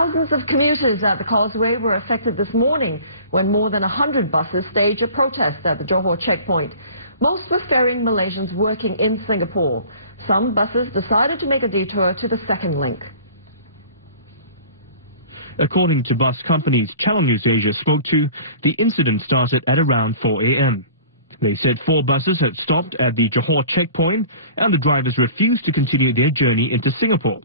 Thousands of commuters at the causeway were affected this morning when more than 100 buses staged a protest at the Johor checkpoint. Most were ferrying Malaysians working in Singapore. Some buses decided to make a detour to the second link. According to bus companies Channel News Asia spoke to, the incident started at around 4 a.m. They said 4 buses had stopped at the Johor checkpoint and the drivers refused to continue their journey into Singapore.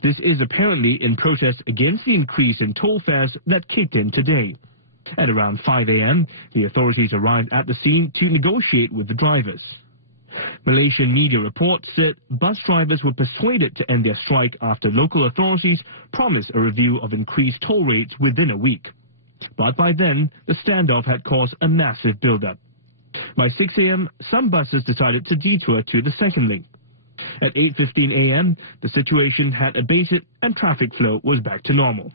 This is apparently in protest against the increase in toll fares that kicked in today. At around 5 a.m., the authorities arrived at the scene to negotiate with the drivers. Malaysian media reports said bus drivers were persuaded to end their strike after local authorities promised a review of increased toll rates within a week. But by then, the standoff had caused a massive build-up. By 6 a.m., some buses decided to detour to the second link. At 8:15 a.m., the situation had abated and traffic flow was back to normal.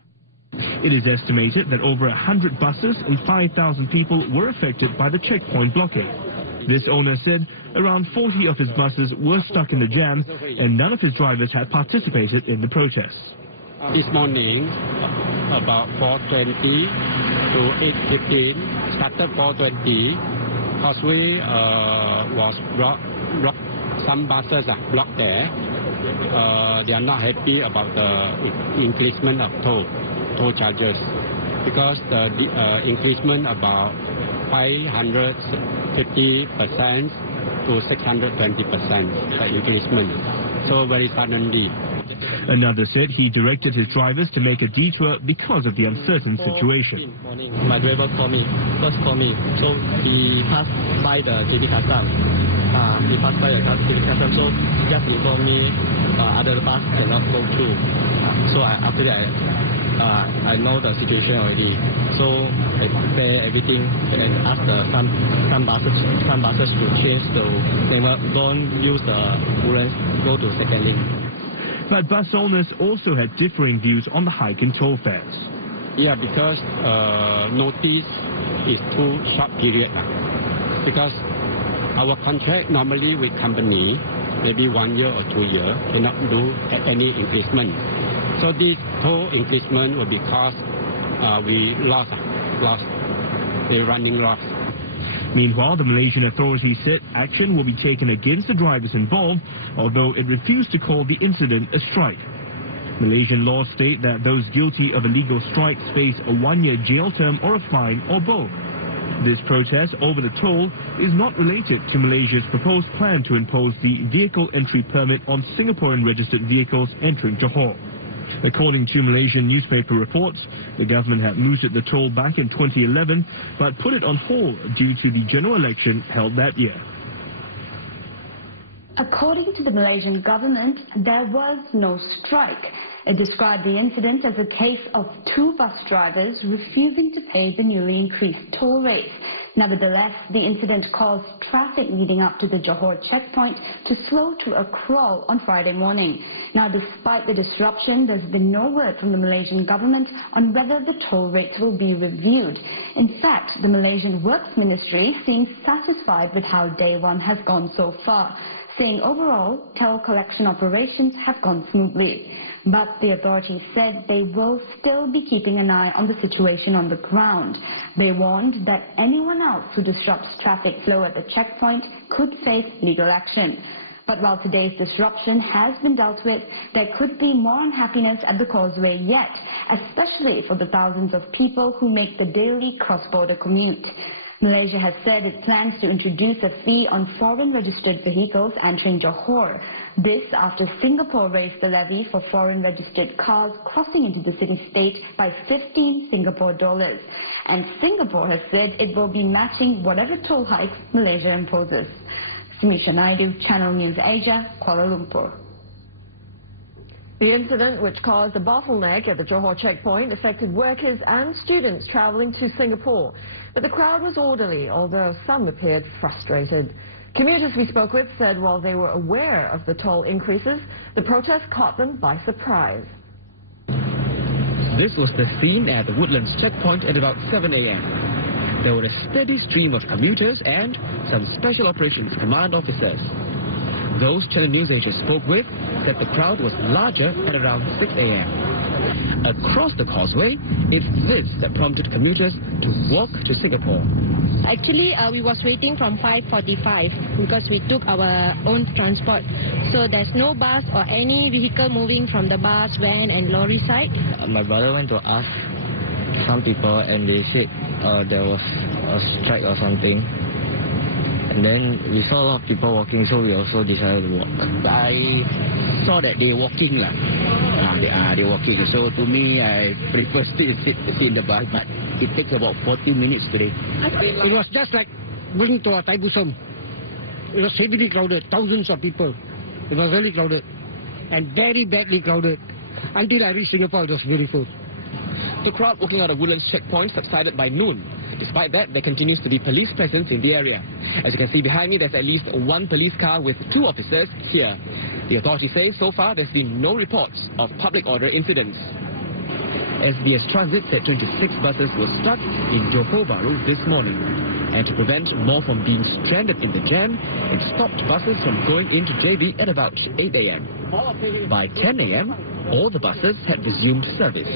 It is estimated that over 100 buses and 5,000 people were affected by the checkpoint blockade. This owner said around 40 of his buses were stuck in the jam and none of his drivers had participated in the protests. This morning, about 4:20 to 8:15, started 4:20, causeway was blocked. Some buses are blocked there. They are not happy about the increasement of toll charges because the increasement about 550% to 620% increasement. So very suddenly. Another said he directed his drivers to make a detour because of the uncertain situation. My driver called me, so he passed by the Kiri Kassan. He passed by the Kiri Kassan, so he just informed me other bus cannot go through. So after that, I know the situation already. So I prepare everything and ask some buses to change don't use the Woodlands, go to second link. But bus owners also had differing views on the hike in toll fares. Yeah, because notice is too short period. Because our contract normally with company, maybe 1 year or 2 years, cannot do any increasement. So this toll increasement will be because we lost, we're running loss. Meanwhile, the Malaysian authorities said action will be taken against the drivers involved, although it refused to call the incident a strike. Malaysian laws state that those guilty of illegal strikes face a 1-year jail term or a fine or both. This protest over the toll is not related to Malaysia's proposed plan to impose the vehicle entry permit on Singaporean-registered vehicles entering Johor. According to Malaysian newspaper reports, the government had mooted the toll back in 2011, but put it on hold due to the general election held that year. According to the Malaysian government, there was no strike. It described the incident as a case of 2 bus drivers refusing to pay the newly increased toll rates. Nevertheless, the incident caused traffic leading up to the Johor checkpoint to slow to a crawl on Friday morning. Now, despite the disruption, there's been no word from the Malaysian government on whether the toll rates will be reviewed. In fact, the Malaysian Works Ministry seems satisfied with how day one has gone so far, saying overall, toll collection operations have gone smoothly. But the authorities said they will still be keeping an eye on the situation on the ground. They warned that anyone else who disrupts traffic flow at the checkpoint could face legal action. But while today's disruption has been dealt with, there could be more unhappiness at the causeway yet, especially for the thousands of people who make the daily cross-border commute. Malaysia has said it plans to introduce a fee on foreign-registered vehicles entering Johor. This after Singapore raised the levy for foreign-registered cars crossing into the city-state by 15 Singapore dollars. And Singapore has said it will be matching whatever toll hikes Malaysia imposes. Sumisha Naidu, Channel News Asia, Kuala Lumpur. The incident, which caused a bottleneck at the Johor checkpoint, affected workers and students travelling to Singapore. But the crowd was orderly, although some appeared frustrated. Commuters we spoke with said while they were aware of the toll increases, the protest caught them by surprise. This was the scene at the Woodlands checkpoint at about 7 a.m. There were a steady stream of commuters and some Special Operations Command officers. Those Channel News Asia spoke with said the crowd was larger at around 6 a.m. Across the causeway, it's this that prompted commuters to walk to Singapore. Actually, we was waiting from 5:45 because we took our own transport. So there's no bus or any vehicle moving from the bus, van and lorry side. My brother went to ask some people and they said there was a strike or something. And then we saw a lot of people walking, so we also decided to walk. I saw that they're walking. They're walking. So to me, I prefer still sit in the bus, but it takes about 40 minutes today. It was just like going to a Taibusam. It was heavily crowded, thousands of people. It was really crowded and very badly crowded. Until I reached Singapore, it was very full. The crowd walking out of Woodlands checkpoint subsided by noon. Despite that, there continues to be police presence in the area. As you can see behind me, there's at least one police car with 2 officers here. The authorities say so far there's been no reports of public order incidents. SBS Transit said 26 buses were stuck in Johor Bahru this morning. And to prevent more from being stranded in the jam, it stopped buses from going into JB at about 8 a.m. By 10 a.m., all the buses had resumed service.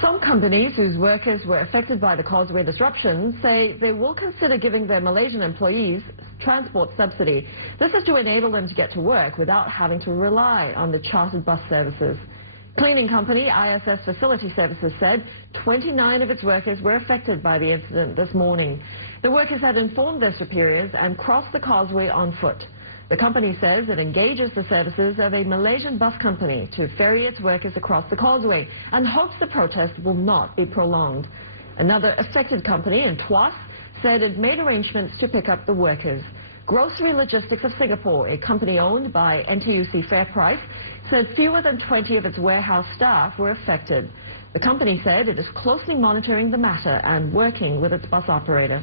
Some companies whose workers were affected by the causeway disruption say they will consider giving their Malaysian employees transport subsidy. This is to enable them to get to work without having to rely on the chartered bus services. Cleaning company ISS Facility Services said 29 of its workers were affected by the incident this morning. The workers had informed their superiors and crossed the causeway on foot. The company says it engages the services of a Malaysian bus company to ferry its workers across the causeway and hopes the protest will not be prolonged. Another affected company in Tuas said it made arrangements to pick up the workers. Grocery Logistics of Singapore, a company owned by NTUC FairPrice, said fewer than 20 of its warehouse staff were affected. The company said it is closely monitoring the matter and working with its bus operator.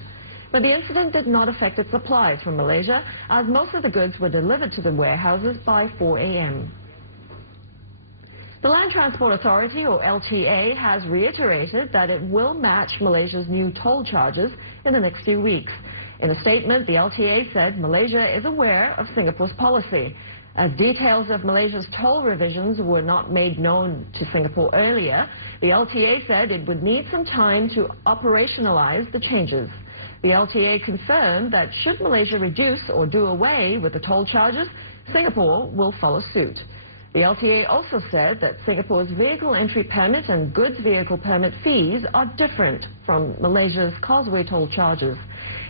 But the incident did not affect its supplies from Malaysia, as most of the goods were delivered to the warehouses by 4 a.m. The Land Transport Authority, or LTA, has reiterated that it will match Malaysia's new toll charges in the next few weeks. In a statement, the LTA said Malaysia is aware of Singapore's policy. As details of Malaysia's toll revisions were not made known to Singapore earlier, the LTA said it would need some time to operationalize the changes. The LTA concerned that should Malaysia reduce or do away with the toll charges, Singapore will follow suit. The LTA also said that Singapore's vehicle entry permit and goods vehicle permit fees are different from Malaysia's causeway toll charges.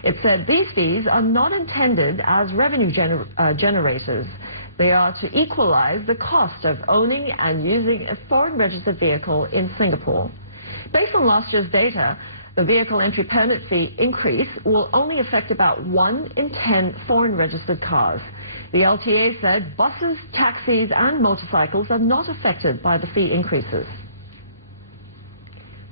It said these fees are not intended as revenue generators. They are to equalize the cost of owning and using a foreign registered vehicle in Singapore. Based on last year's data, the vehicle entry permit fee increase will only affect about 1 in 10 foreign registered cars. The LTA said buses, taxis and motorcycles are not affected by the fee increases.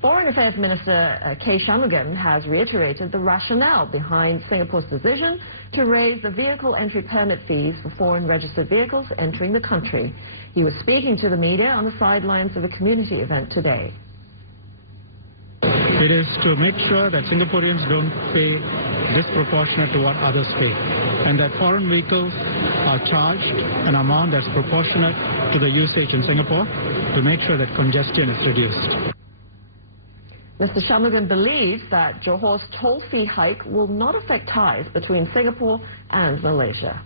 Foreign Affairs Minister K. Shanmugam has reiterated the rationale behind Singapore's decision to raise the vehicle entry permit fees for foreign registered vehicles entering the country. He was speaking to the media on the sidelines of a community event today. It is to make sure that Singaporeans don't pay disproportionate to what others pay, and that foreign vehicles are charged an amount that's proportionate to the usage in Singapore to make sure that congestion is reduced. Mr. Shanmugam believes that Johor's toll fee hike will not affect ties between Singapore and Malaysia.